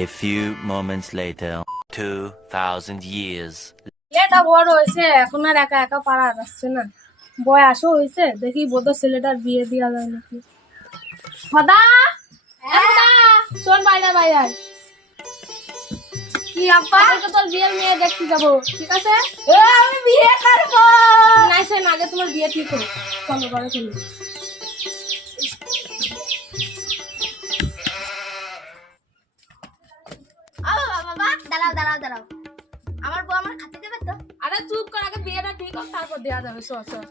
A few moments later, 2000 years. ছেলেটা বড় হয়েছে, এখন আর একা একা পারা যাচ্ছে না। বয়সও হয়েছে, দেখি বোধ ছেলেটার বিয়ে দেওয়া যায় নাকি। সদা শোন, বাইরে বাইরে আয়। কি আব্বা, তোর বিয়ের মেয়ে দেখতে যাবো, ঠিক আছে? আমি বিয়ে করবো না, আগে তোমার বিয়ে ঠিক হোক। চলো ঘরে চলো। বাবা দাঁড়াও দাঁড়াও দাঁড়াও, আমার বউ আমার খাতে দেবে তো? আরে চুপ কর, আগে বিয়েটা ঠিক হোক, তারপর দেওয়া যাবে। চল চল।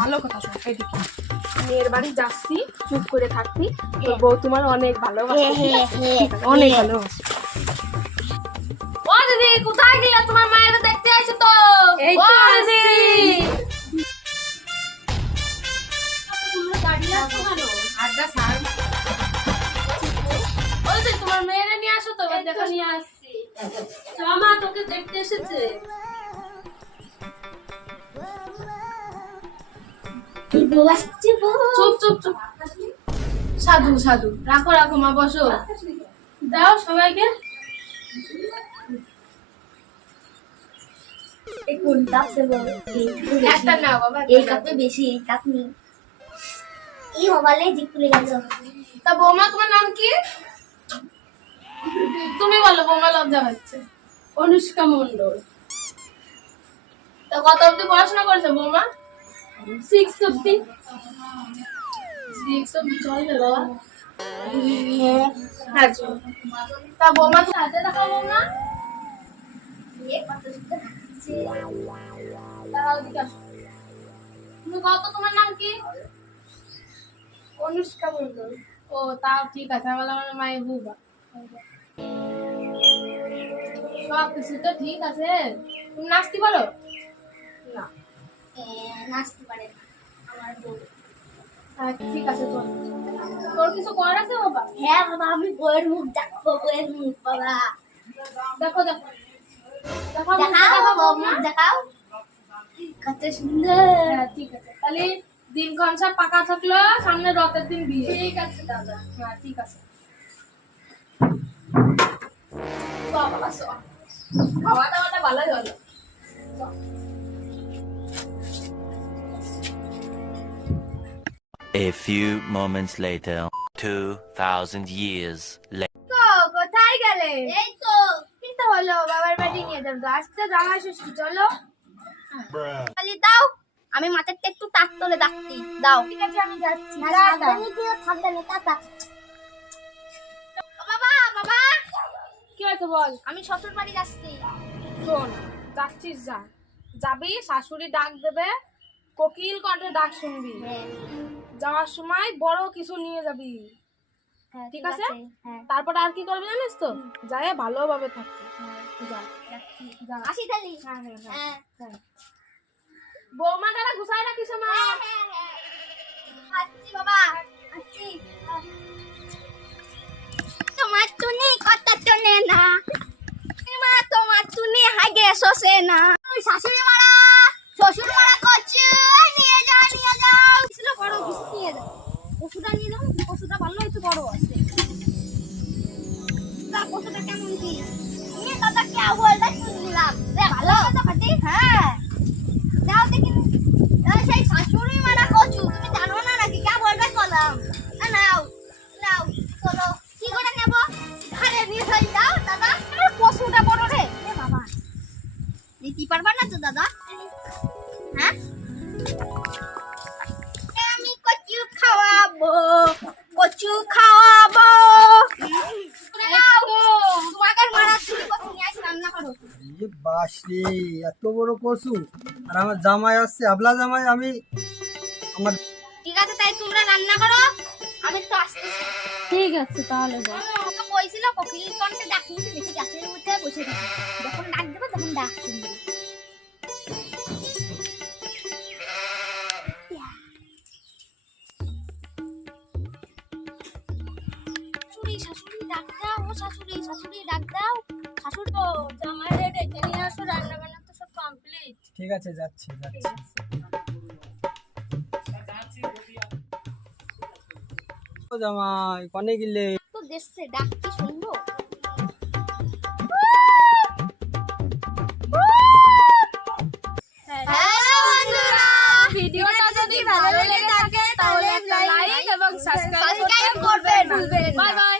ভালো কথা শোন, এদিকে মেয়ের বাড়ি যাচ্ছি, চুপ করে থাকবি। তোর বউ তোমার অনেক ভালোবাসে, অনেক ভালোবাসে। ও দিদি, কোথায় গেলে? তোমার মায়ের দেখতে আসছে তো। এই তো দিদি। ওই যে তোমার মেয়েরা নিয়ে আসো তো, দেখা নিয়ে আসছি। মা তোকে দেখতে এসেছে। চুপ চুপ চুপ, সাধু সাধু, রাখো রাখো, মা বসো, দাও সবাইকে। একটা নাও বাবা, এই কাপে বেশি, এই কাপ নেই। এই মোবাইলে জিকুলে গেল। তা বৌমা, তোমার নাম কি? তুমি বলো, বৌমা লজ্জা পাচ্ছে। অনুষ্কা মন্ডল। তা কত অব্দি পড়াশোনা করেছে বৌমা? 6 অব্দি। 6 অব্দি চলবে বাবা। হ্যাঁ চল। তা বৌমা তো হাতে দেখাও বৌমা। দাঁড়াও, এদিকে আসো। তুমি কত, তোমার নাম কি? অনুষ্কা মন্ডল। ও তাও ঠিক আছে, আমার মায়ের বুবা। সব কিছু তো ঠিক আছে। তুমি নাচতে পারো? না, নাচতে পারে না আমার বউ। ঠিক আছে, তোর কিছু করার আছে বাবা? হ্যাঁ বাবা, আমি বউয়ের মুখ দেখবো, বউয়ের মুখ বাবা। দেখো দেখো, দেখো দেখাও বউ, মুখ দেখাও, কত সুন্দর। হ্যাঁ ঠিক আছে, তাহলে দিনক্ষণ সব পাকা থাকলো, সামনে রথের দিন বিয়ে। ঠিক আছে দাদা। হ্যাঁ ঠিক আছে। বাবা খাওয়া দাওয়াটা ভালো হলো। A few moments later, 2000 years later. কোথায় গেলে? এই তো কি তো হলো, বাবার বাড়ি নিয়ে যাবো, আজকে জামাই ষষ্ঠী, চলো। খালি দাও, আমি মাথাটা একটু তাক তোলে ডাকতি দাও। ঠিক আছে, আমি যাচ্ছি। সাবধানে দিও, সাবধানে, টাটা। বাবা বাবা, কি হয়েছে বল? আমি শ্বশুর বাড়ি যাচ্ছি। শোন, যাচ্ছিস যা, যাবি, শাশুড়ি ডাক দেবে, কোকিল কণ্ঠে ডাক শুনবি। যাওয়ার সময় বড় কিছু নিয়ে যাবি, ঠিক আছে? তারপর আর কি করবি জানিস তো? যায় ভালোভাবে থাকবি। যা। আসি তাহলে। হ্যাঁ। বৌমা তারা গুছাই রাখিস আমার। আসছি বাবা, আসছি। তোমার চুনি কথা চলে না, মা তোমার চুনি হাগে শোষে না। শাশুড়ি মারা, শ্বশুর মারা করছে, নিয়ে যাও নিয়ে যাও। ছিল বড় কিছু নিয়ে যাও, পশুটা নিয়ে যাও। পশুটা ভালো একটু বড় আছে। তা পশুটা কেমন কি? নিয়ে দাদা কে বলটা শুনলাম রে, ভালো তো কাটি। হ্যাঁ দাও দেখি। সেই শাশুড়ি মারা কচু, তুমি জানো না নাকি? কে বলটা কলাম। নাও নাও, চলো। কি করে নেব? ঘরে নিয়ে যাই, দাও দাদা। পশুটা বড় রে বাবা, নিতে পারবা না তো দাদা? হ্যাঁ, আমি কচু খাওয়াবো, কচু খাওয়াবো। তোমাকে মারা তুমি কচু নিয়ে আসি, রান্না করো। বাসরে এত বড় কচু, আর আমার জামাই আসছে, আবলা জামাই। আমি আমার ঠিক আছে, তাই তোমরা রান্না করো, আমি তো আসতেছি। ঠিক আছে তাহলে বল। তো কইছিল কোকিল কণ্ঠে ডাক নিতে, দেখি গাছের মধ্যে বসে থাকি, যখন ডাক দেবো তখন ডাক শুনবি। শাশুড়ি শাশুড়ি ডাক দাও, ও শাশুড়ি শাশুড়ি ডাক দাও। শাশুড়ি জামাই রেডে কমপ্লিট। ঠিক আছে, যাচ্ছি। ও জামাই কনে গেলে? তো দেখছে ডাক কি শুনবো। হ্যালো বন্ধুরা, ভিডিওটা যদি ভালো লেগে থাকে তাহলে একটা লাইক এবং সাবস্ক্রাইব করতে করবেন ভুলবেন না। Bye bye.